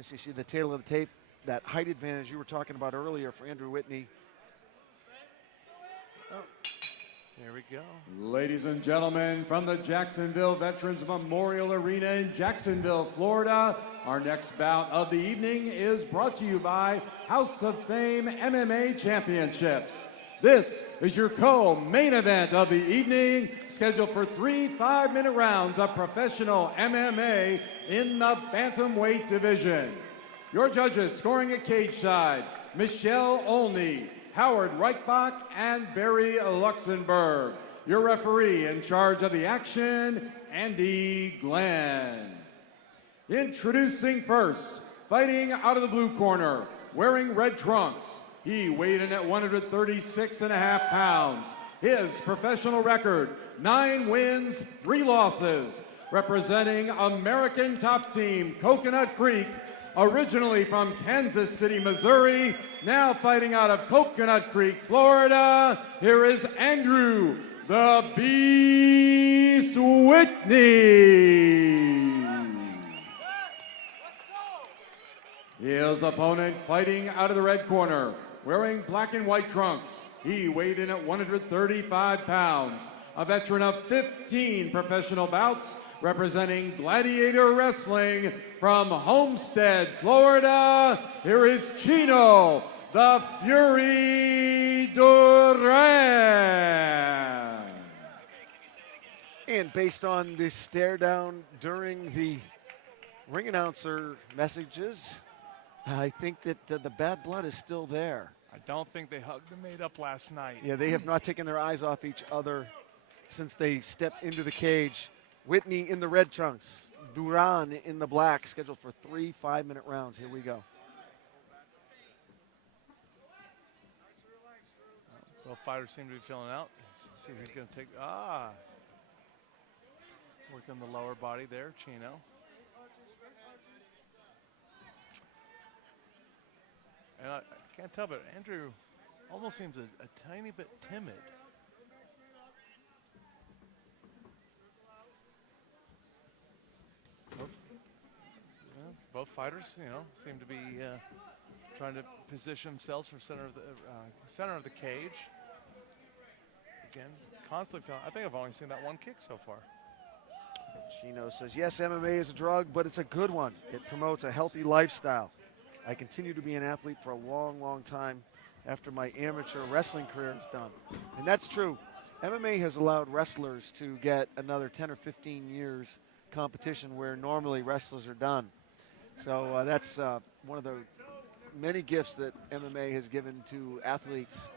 toughness. You see the tail of the tape, that height advantage you were talking about earlier for Andrew Whitney. Oh, here we go. Ladies and gentlemen, from the Jacksonville Veterans Memorial Arena in Jacksonville, Florida, our next bout of the evening is brought to you by House of Fame MMA Championships. This is your co-main event of the evening, scheduled for 3 5-minute rounds of professional MMA in the bantamweight division. Your judges scoring at cage side, Michelle Olney, Howard Reichbach, and Barry Luxembourg. Your referee in charge of the action, Andy Glenn. Introducing first, fighting out of the blue corner, wearing red trunks. He weighed in at 136.5 pounds. His professional record, 9 wins, 3 losses. Representing American Top Team, Coconut Creek, originally from Kansas City, Missouri, now fighting out of Coconut Creek, Florida, here is Andrew the Beast Whitney. His opponent fighting out of the red corner, wearing black and white trunks. He weighed in at 135 pounds, a veteran of 15 professional bouts, representing Gladiator Wrestling from Homestead, Florida. Here is Chino, the Fury Duran. And based on the stare down during the ring announcer messages, I think that the bad blood is still there. I don't think they hugged and made up last night. Yeah, they have not taken their eyes off each other since they stepped into the cage. Whitney in the red trunks, Duran in the black, scheduled for 3 5-minute rounds. Here we go. Both fighters seem to be filling out. See if he's going to take, working the lower body there, Chino. And I can't tell, but Andrew almost seems a tiny bit timid. Both fighters, seem to be trying to position themselves for center of the cage. Again, constantly feeling. I think I've only seen that one kick so far. Chino says, yes, MMA is a drug, but it's a good one. It promotes a healthy lifestyle. I continue to be an athlete for a long, long time after my amateur wrestling career is done. And that's true. MMA has allowed wrestlers to get another 10 or 15 years competition where normally wrestlers are done. So that's one of the many gifts that MMA has given to athletes,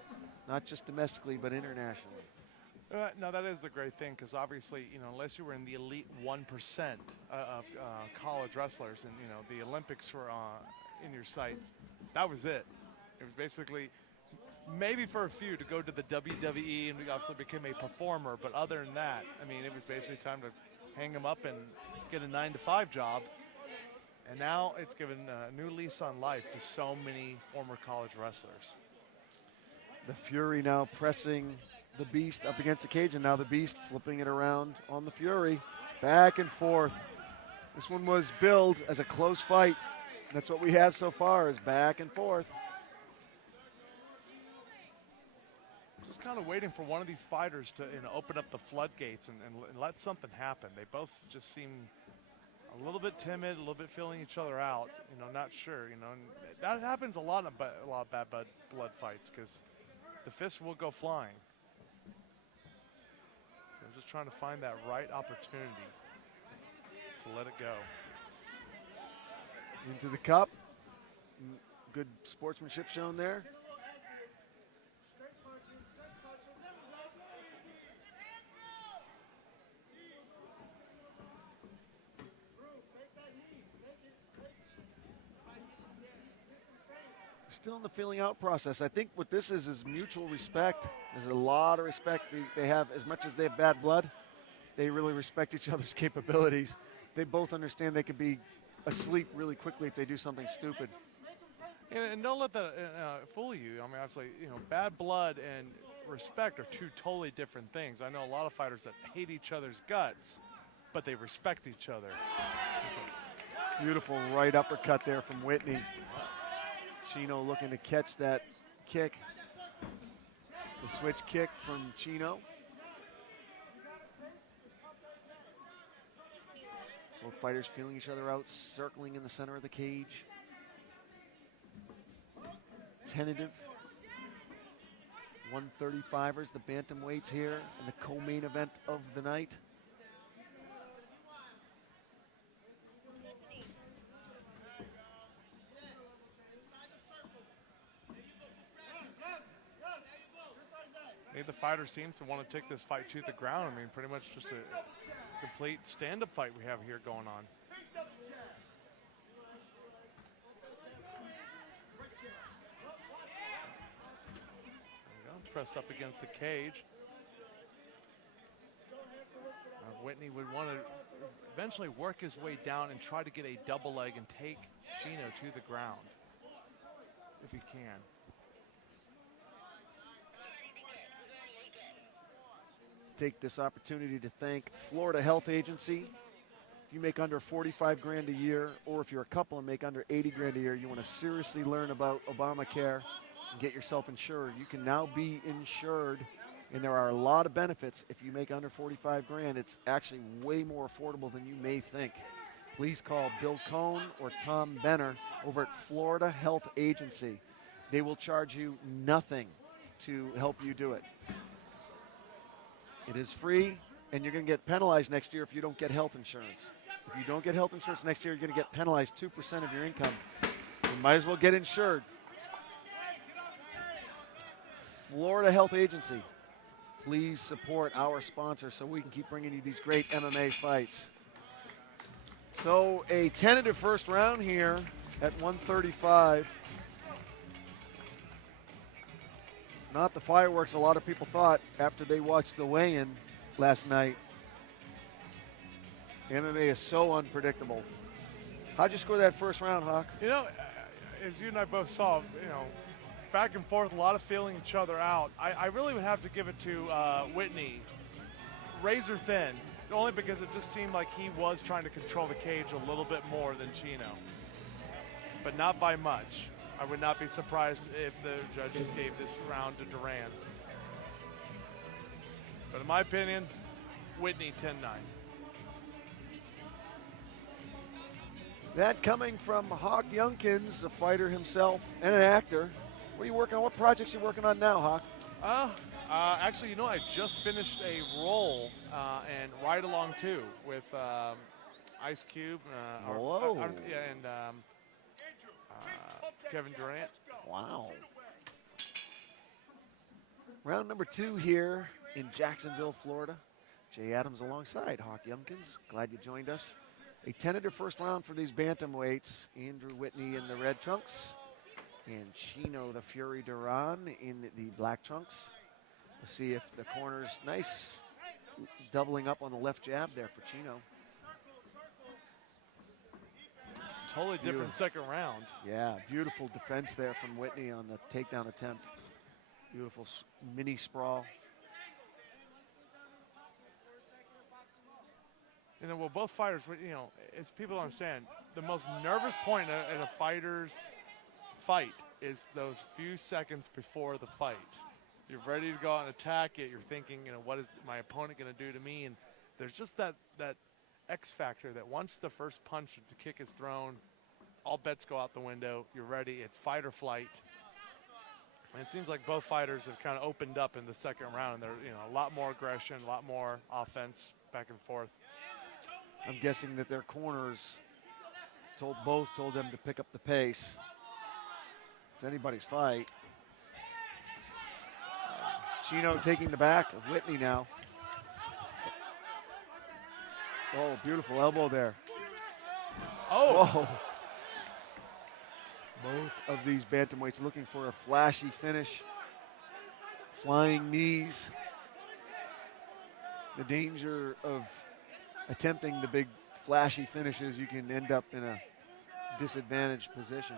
not just domestically, but internationally. No, that is the great thing, because obviously, unless you were in the elite 1% of college wrestlers and, the Olympics were in your sights, that was it. It was basically maybe for a few to go to the WWE and we obviously became a performer, but other than that, I mean, it was basically time to hang them up and get a 9-to-5 job. And now it's given a new lease on life to so many former college wrestlers. The Fury now pressing the Beast up against the cage, and now the Beast flipping it around on the Fury. Back and forth. This one was billed as a close fight. That's what we have so far, is back and forth. Just kind of waiting for one of these fighters to open up the floodgates and let something happen. They both just seem a little bit timid, a little bit feeling each other out, not sure, and that happens a lot of bad blood fights, because the fists will go flying. They're just trying to find that right opportunity to let it go. Into the cup. Good sportsmanship shown there. Still in the feeling out process. I think what this is mutual respect. There's a lot of respect they have. As much as they have bad blood, they really respect each other's capabilities. They both understand they could be asleep really quickly if they do something stupid. And don't let that fool you. I mean, obviously, bad blood and respect are two totally different things. I know a lot of fighters that hate each other's guts, but they respect each other. Beautiful right uppercut there from Whitney. Chino looking to catch that kick. The switch kick from Chino. Both fighters feeling each other out, circling in the center of the cage. Tentative. 135ers, the bantamweights here in the co-main event of the night. Neither fighter seems to want to take this fight to the ground. I mean, pretty much just a complete stand-up fight we have here going on. Pressed up against the cage. Whitney would want to eventually work his way down and try to get a double leg and take Chino to the ground if he can. Take this opportunity to thank Florida Health Agency. If you make under 45 grand a year, or if you're a couple and make under 80 grand a year, you want to seriously learn about Obamacare and get yourself insured. You can now be insured, and there are a lot of benefits. If you make under 45 grand, it's actually way more affordable than you may think. Please call Bill Cohn or Tom Benner over at Florida Health Agency. They will charge you nothing to help you do it. It is free, and you're going to get penalized next year if you don't get health insurance. If you don't get health insurance next year, you're going to get penalized 2% of your income. You might as well get insured. Florida Health Agency, please support our sponsor so we can keep bringing you these great MMA fights. So a tentative first round here at 135. Not the fireworks a lot of people thought after they watched the weigh-in last night. MMA is so unpredictable. How'd you score that first round, Hawk? You know, as you and I both saw, you know, back and forth, a lot of feeling each other out. I really would have to give it to Whitney, razor thin, only because it just seemed like he was trying to control the cage a little bit more than Chino, but not by much. I would not be surprised if the judges gave this round to Duran. But in my opinion, Whitney 10-9. That coming from Hawk Youngkins, a fighter himself and an actor. What are you working on? What projects are you working on now, Hawk? Actually, you know, I just finished a role and Ride Along 2 with Ice Cube. Whoa. And Kevin Durant. Wow. Round number 2 here in Jacksonville, Florida. Jay Adams alongside Hawk Youngkins. Glad you joined us. A tentative first round for these bantamweights. Andrew Whitney in the red trunks and Chino the Fury Duran in the black trunks. We'll see if the corner's nice, doubling up on the left jab there for Chino. Totally different second round. Yeah, beautiful defense there from Whitney on the takedown attempt. Beautiful mini sprawl. You know, well, both fighters, you know, as people understand, the most nervous point in a fighter's fight is those few seconds before the fight. You're ready to go out and attack it. You're thinking, you know, what is my opponent going to do to me? And there's just that X factor that once the first punch of the kick is thrown, all bets go out the window. You're ready. It's fight or flight. And it seems like both fighters have kind of opened up in the second round. There's, you know, a lot more aggression, a lot more offense back and forth. I'm guessing that their corners both told them to pick up the pace. It's anybody's fight. Chino taking the back of Whitney now. Oh, beautiful elbow there. Oh! Whoa. Both of these bantamweights looking for a flashy finish. Flying knees. The danger of attempting the big flashy finishes, you can end up in a disadvantaged position.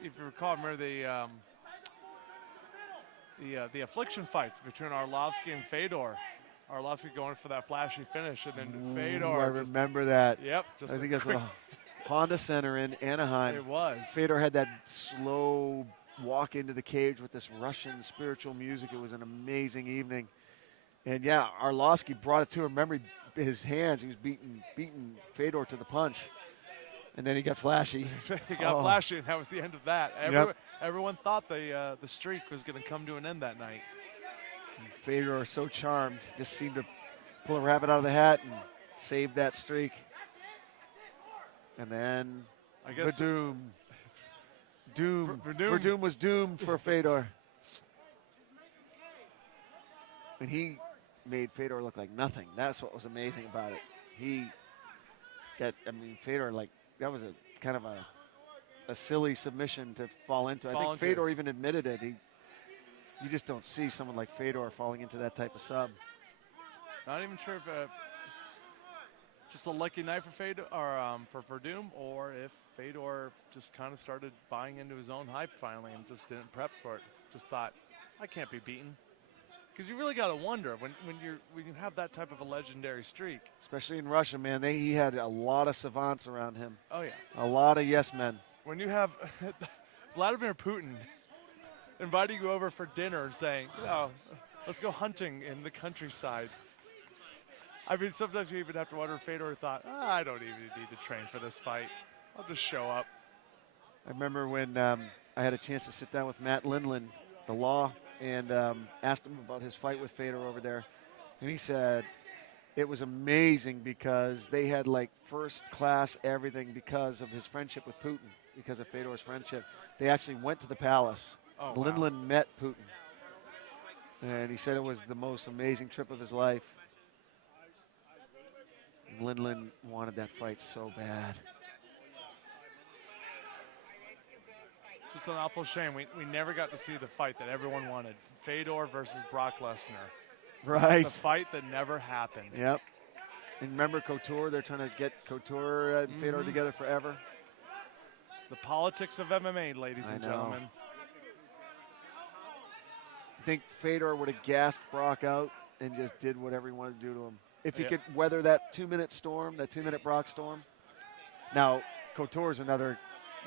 If you recall, remember the affliction fights between Arlovsky and Fedor. Arlovsky going for that flashy finish, and then Fedor. I remember that. Yep. Just I think that's Honda Center in Anaheim. It was. Fedor had that slow walk into the cage with this Russian spiritual music. It was an amazing evening. And yeah, Arlovsky brought it to him. Remember his hands, he was beating Fedor to the punch. And then he got flashy. He got flashy, and that was the end of that. Everyone thought the streak was going to come to an end that night. And Fedor, so charmed, just seemed to pull a rabbit out of the hat and save that streak. And then I guess Verdum. Verdum. Verdum was doomed for Fedor. And he made Fedor look like nothing. That's what was amazing about it. Fedor, like, that was a kind of a silly submission to fall into. I think Fedor even admitted it. You just don't see someone like Fedor falling into that type of sub. Not even sure if just a lucky night for Fedor or for Verdum, or if Fedor just kind of started buying into his own hype finally and just didn't prep for it. Just thought, I can't be beaten. Because you really got to wonder when you have that type of a legendary streak. Especially in Russia, man. He had a lot of savants around him. Oh, yeah. A lot of yes men. When you have Vladimir Putin inviting you over for dinner and saying, oh, let's go hunting in the countryside. I mean, sometimes you even have to wonder if Fedor thought, I don't even need to train for this fight. I'll just show up. I remember when I had a chance to sit down with Matt Lindland, the law, and asked him about his fight with Fedor over there. And he said it was amazing because they had like first class everything because of his friendship with Putin, because of Fedor's friendship. They actually went to the palace. Oh, Lindland wow. met Putin. And he said it was the most amazing trip of his life. And Lindland wanted that fight so bad. Just an awful shame. We never got to see the fight that everyone wanted. Fedor versus Brock Lesnar. Right. The fight that never happened. Yep. And remember Couture? They're trying to get Couture and Fedor together forever. The politics of MMA, ladies and gentlemen. I think Fedor would have gassed Brock out and just did whatever he wanted to do to him. If he could weather that 2-minute storm, that 2-minute Brock storm. Now, Couture's another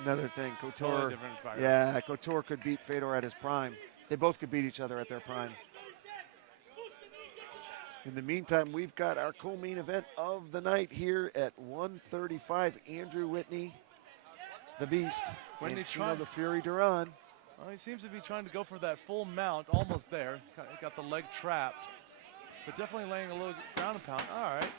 thing. Couture, totally different fighter. Yeah, Couture could beat Fedor at his prime. They both could beat each other at their prime. In the meantime, we've got our co-main event of the night here at 135. Andrew Whitney, the Beast, Whitney and Chino the Fury Duran. Well, he seems to be trying to go for that full mount, almost there. Got the leg trapped, but definitely laying a little ground and pound. All right.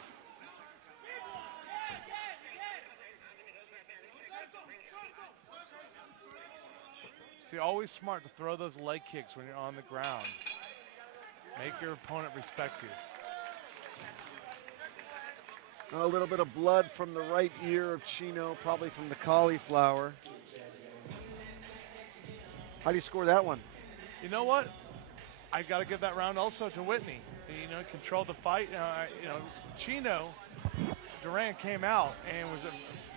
See, always smart to throw those leg kicks when you're on the ground. Make your opponent respect you. A little bit of blood from the right ear of Chino, probably from the cauliflower. How do you score that one? You know what? I got to give that round also to Whitney. You know, controlled the fight. Chino, Duran came out and was,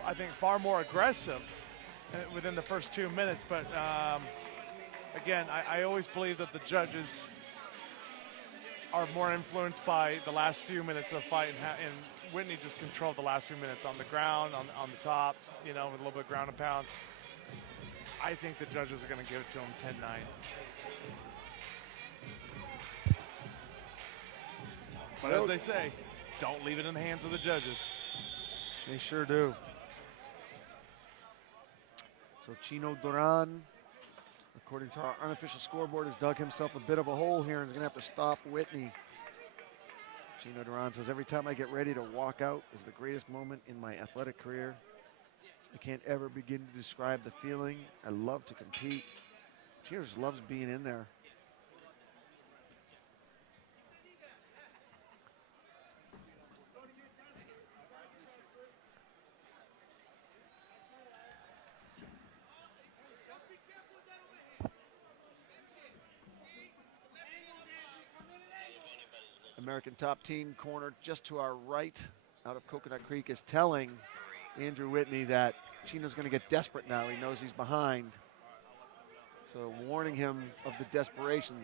I think, far more aggressive within the first 2 minutes. But again, I always believe that the judges are more influenced by the last few minutes of fight, and Whitney just controlled the last few minutes on the ground, on the top, with a little bit of ground and pound. I think the judges are going to give it to him 10-9. But as they say, don't leave it in the hands of the judges. They sure do. So Chino Duran, according to our unofficial scoreboard, has dug himself a bit of a hole here and is going to have to stop Whitney. Chino Duran says, every time I get ready to walk out is the greatest moment in my athletic career. I can't ever begin to describe the feeling. I love to compete. Chino just loves being in there. American Top Team corner just to our right out of Coconut Creek is telling Andrew Whitney that Chino's going to get desperate now. He knows he's behind. So warning him of the desperation.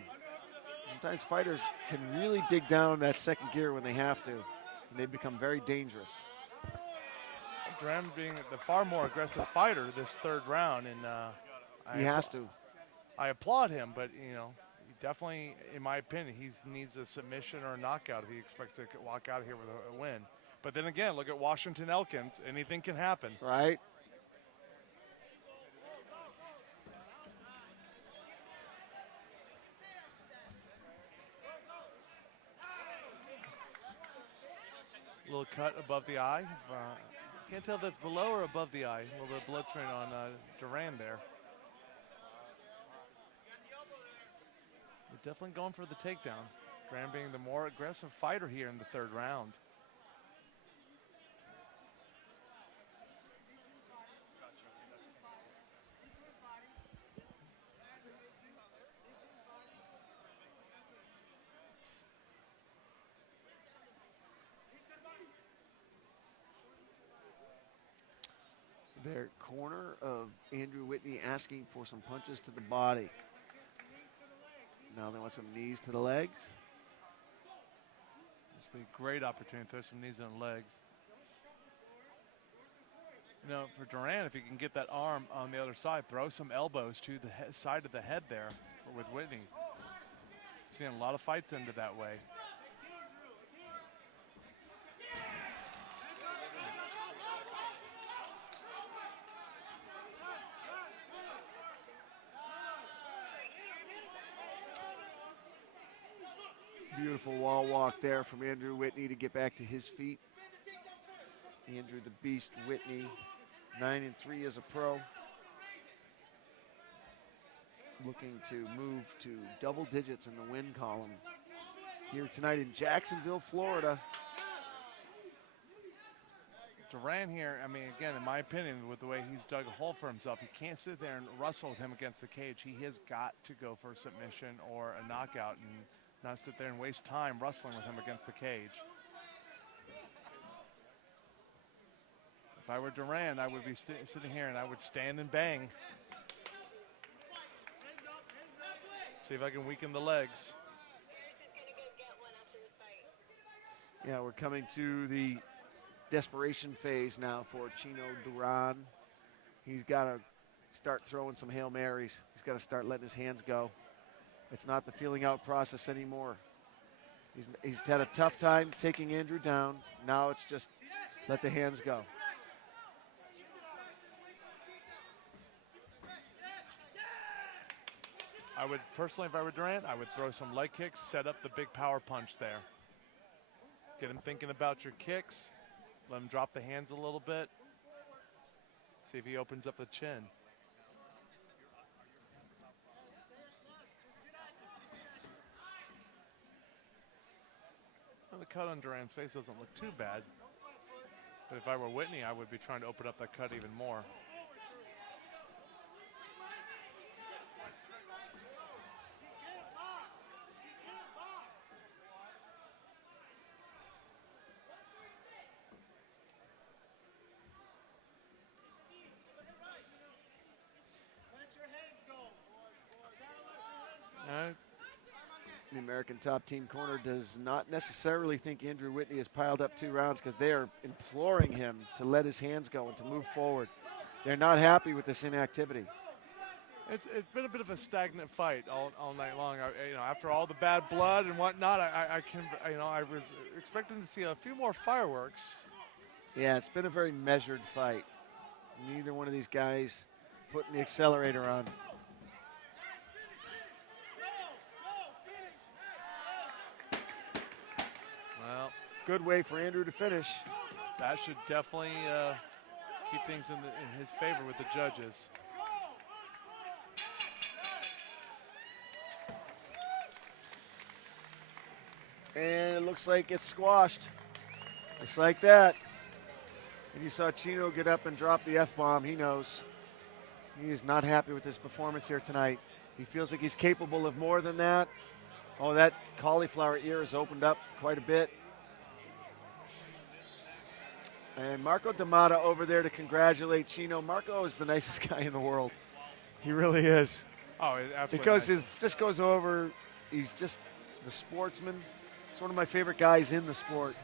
Sometimes fighters can really dig down that second gear when they have to, and they become very dangerous. Duran being the far more aggressive fighter this third round, and He has to. I applaud him, but he definitely, in my opinion, he needs a submission or a knockout if he expects to walk out of here with a win. But then again, look at Washington Elkins. Anything can happen. Right. Little cut above the eye. Can't tell if that's below or above the eye. A little bit of blood smearing on Duran there. We're definitely going for the takedown. Duran being the more aggressive fighter here in the third round. Their corner of Andrew Whitney asking for some punches to the body. Now they want some knees to the legs. This would be a great opportunity to throw some knees on the legs. For Duran, if he can get that arm on the other side, throw some elbows to the side of the head there with Whitney. Seeing a lot of fights ended that way. Beautiful wall walk there from Andrew Whitney to get back to his feet. Andrew the Beast Whitney, 9-3 as a pro. Looking to move to double digits in the win column here tonight in Jacksonville, Florida. Duran here, again, in my opinion, with the way he's dug a hole for himself, he can't sit there and wrestle with him against the cage. He has got to go for a submission or a knockout and not sit there and waste time wrestling with him against the cage. If I were Duran, I would be sitting here and I would stand and bang. See if I can weaken the legs. Yeah, we're coming to the desperation phase now for Chino Duran. He's got to start throwing some Hail Marys. He's got to start letting his hands go. It's not the feeling out process anymore. He's had a tough time taking Andrew down. Now it's just let the hands go. I would personally, if I were Duran, I would throw some leg kicks, set up the big power punch there. Get him thinking about your kicks. Let him drop the hands a little bit. See if he opens up the chin. Well, the cut on Duran's face doesn't look too bad. But if I were Whitney, I would be trying to open up that cut even more. The American Top Team corner does not necessarily think Andrew Whitney has piled up 2 rounds because they are imploring him to let his hands go and to move forward. They're not happy with this inactivity. It's been a bit of a stagnant fight all night long. After all the bad blood and whatnot, I was expecting to see a few more fireworks. Yeah, it's been a very measured fight. Neither one of these guys putting the accelerator on. Well, good way for Andrew to finish. That should definitely keep things in his favor with the judges. And it looks like it's squashed. Just like that. And you saw Chino get up and drop the F-bomb. He knows. He is not happy with his performance here tonight. He feels like he's capable of more than that. Oh, that cauliflower ear is opened up quite a bit. And Marco D'Amata over there to congratulate Chino. Marco is the nicest guy in the world. He really is. Oh, absolutely. Because nice. it just goes over, he's just the sportsman. He's one of my favorite guys in the sport.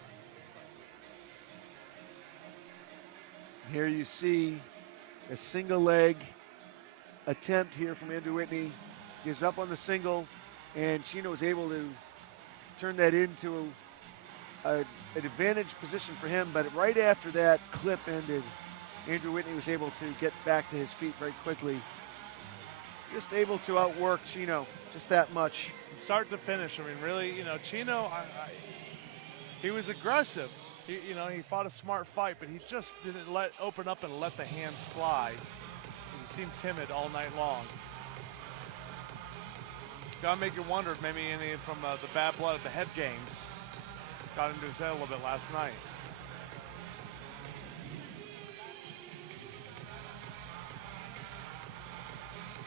Here you see a single leg attempt here from Andrew Whitney. Gives up on the single, and Chino was able to turn that into an advantage position for him. But right after that clip ended, Andrew Whitney was able to get back to his feet very quickly. Just able to outwork Chino just that much. From start to finish, I mean, really, Chino, he was aggressive. He fought a smart fight, but he just didn't open up and let the hands fly. He seemed timid all night long. Gotta make you wonder if maybe any from the bad blood at the head games got into his head a little bit last night.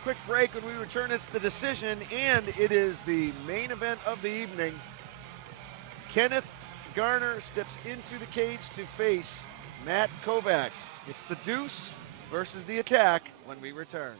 Quick break. When we return, it's the decision, and it is the main event of the evening. Kenneth Garner steps into the cage to face Matt Kovacs. It's the deuce versus the attack when we return.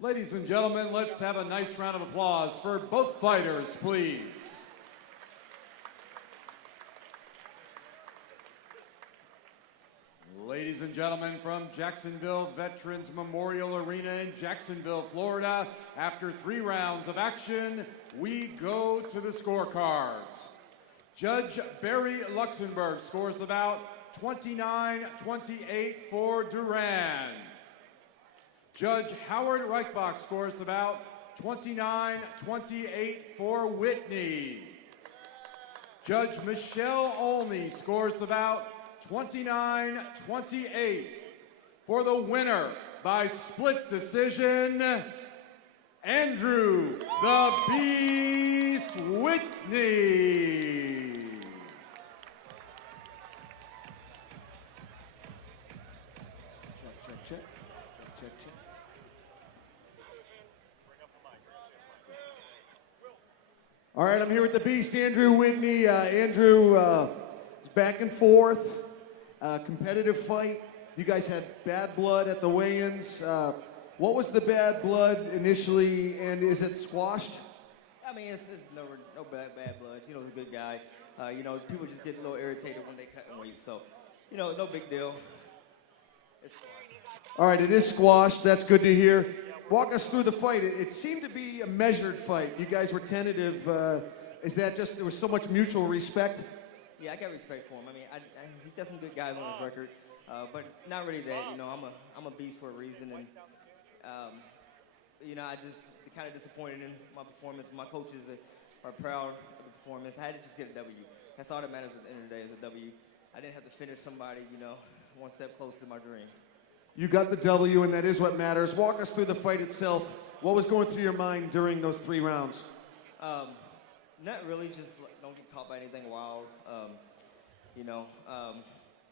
Ladies and gentlemen, let's have a nice round of applause for both fighters, please. Ladies and gentlemen, from Jacksonville Veterans Memorial Arena in Jacksonville, Florida, after 3 rounds of action, we go to the scorecards. Judge Barry Luxembourg scores the bout 29-28 for Duran. Judge Howard Reichbach scores the bout 29-28 for Whitney. Judge Michelle Olney scores the bout 29-28 for the winner by split decision, Andrew the Beast Whitney. All right, I'm here with the Beast, Andrew Whitney. Andrew is back and forth, competitive fight. You guys had bad blood at the weigh-ins. What was the bad blood initially, and is it squashed? I mean, it's no bad blood. Chino's a good guy. People just get a little irritated when they cut weight, so, no big deal. It's squashed. All right, it is squashed. That's good to hear. Walk us through the fight. It seemed to be a measured fight. You guys were tentative. Is that just, there was so much mutual respect? Yeah, I got respect for him. I mean, he's got some good guys on his record, but not really that. I'm a beast for a reason, and I just kind of disappointed in my performance. My coaches are proud of the performance. I had to just get a W. That's all that matters at the end of the day is a W. I didn't have to finish somebody, one step closer to my dream. You got the W, and that is what matters. Walk us through the fight itself. What was going through your mind during those 3 rounds? Not really, just don't get caught by anything wild.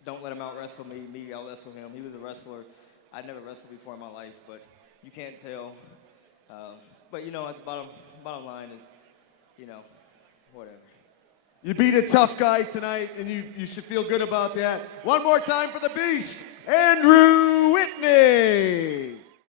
Don't let him out-wrestle me out-wrestle him. He was a wrestler. I'd never wrestled before in my life, but you can't tell. But, at the bottom line is, whatever. You beat a tough guy tonight, and you should feel good about that. One more time for the Beast, Andrew Whitney.